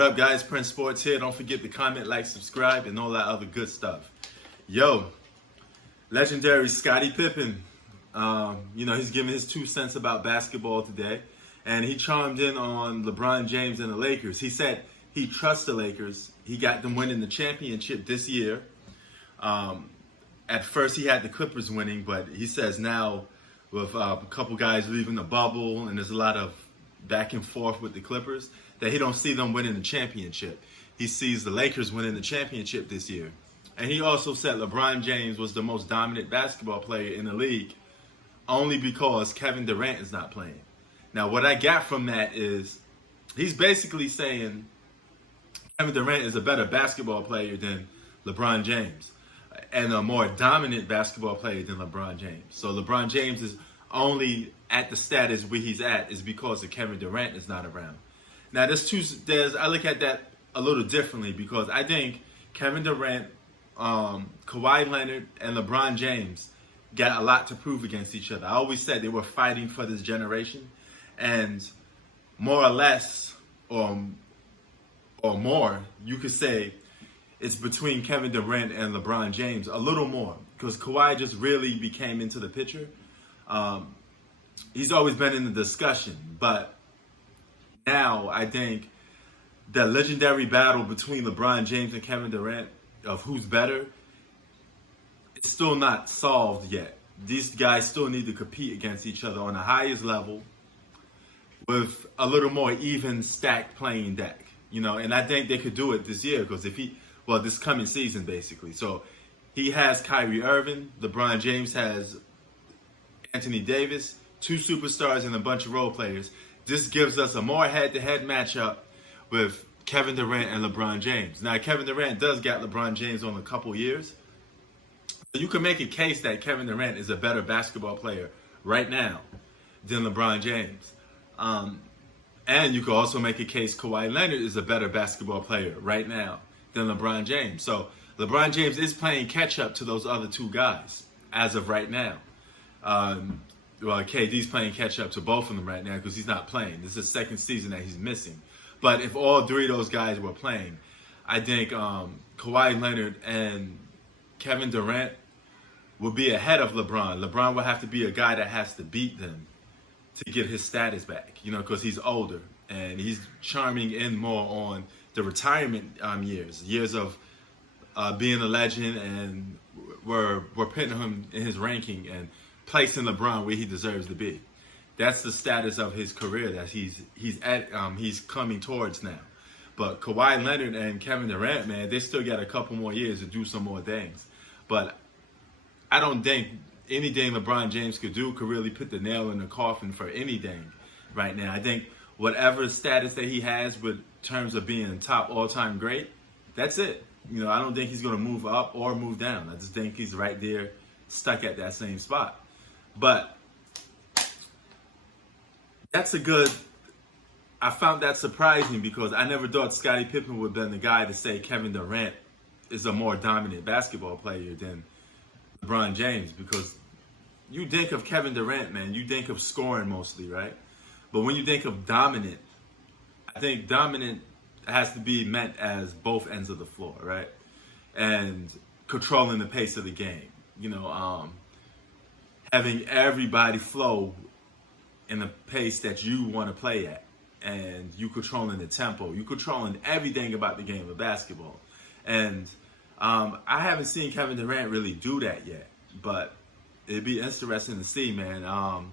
What up, guys? Prince Sports here. Don't forget to comment, like, subscribe, and all that other good stuff. Yo, legendary Scottie Pippen. He's giving his 2 cents about basketball today, and he chimed in on LeBron James and the Lakers. He said he trusts the Lakers. He got them winning the championship this year. At first, he had the Clippers winning, but he says now with a couple guys leaving the bubble, and there's a lot of back and forth with the Clippers, that he don't see them winning the championship. He sees the Lakers winning the championship this year. And he also said LeBron James was the most dominant basketball player in the league only because Kevin Durant is not playing. Now, what I got from that is he's basically saying Kevin Durant is a better basketball player than LeBron James and a more dominant basketball player than LeBron James. So LeBron James is only at the status where he's at is because of Kevin Durant is not around. Now, I look at that a little differently because I think Kevin Durant, Kawhi Leonard, and LeBron James got a lot to prove against each other. I always said they were fighting for this generation, and more or less, or more, you could say it's between Kevin Durant and LeBron James a little more because Kawhi just really became into the picture. He's always been in the discussion, but now I think the legendary battle between LeBron James and Kevin Durant of who's better is still not solved yet. These guys still need to compete against each other on the highest level with a little more even stacked playing deck, and I think they could do it this year because this coming season basically. So he has Kyrie Irving, LeBron James has Anthony Davis, 2 superstars and a bunch of role players. This gives us a more head-to-head matchup with Kevin Durant and LeBron James. Now, Kevin Durant does get LeBron James on a couple years. So you can make a case that Kevin Durant is a better basketball player right now than LeBron James. And you can also make a case Kawhi Leonard is a better basketball player right now than LeBron James. So LeBron James is playing catch-up to those other 2 guys as of right now. KD's playing catch-up to both of them right now because he's not playing. This is the 2nd season that he's missing. But if all 3 of those guys were playing, I think Kawhi Leonard and Kevin Durant will be ahead of LeBron. LeBron will have to be a guy that has to beat them to get his status back, because he's older and he's charming in more on the retirement years of being a legend, and we're putting him in his ranking and placing LeBron where he deserves to be. That's the status of his career that he's coming towards now. But Kawhi Leonard and Kevin Durant, man, they still got a couple more years to do some more things. But I don't think anything LeBron James could do could really put the nail in the coffin for anything right now. I think whatever status that he has with terms of being top all-time great, that's it. I don't think he's going to move up or move down. I just think he's right there, stuck at that same spot. But I found that surprising because I never thought Scottie Pippen would have been the guy to say Kevin Durant is a more dominant basketball player than LeBron James, because you think of Kevin Durant, man, you think of scoring mostly, right? But when you think of dominant, I think dominant has to be meant as both ends of the floor, right? And controlling the pace of the game, having everybody flow in the pace that you want to play at, and you controlling the tempo, you controlling everything about the game of basketball. And I haven't seen Kevin Durant really do that yet, but it'd be interesting to see, man.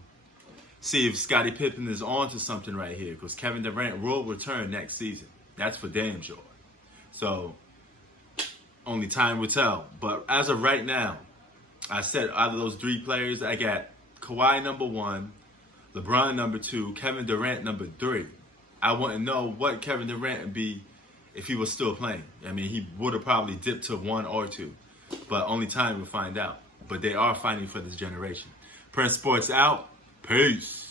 See if Scottie Pippen is on to something right here, because Kevin Durant will return next season. That's for damn sure. So only time will tell. But as of right now, I said out of those 3 players, I got Kawhi number 1, LeBron number 2, Kevin Durant number 3. I want to know what Kevin Durant would be if he was still playing. I mean, he would have probably dipped to 1 or 2, but only time will find out. But they are fighting for this generation. Prince Sports out. Peace.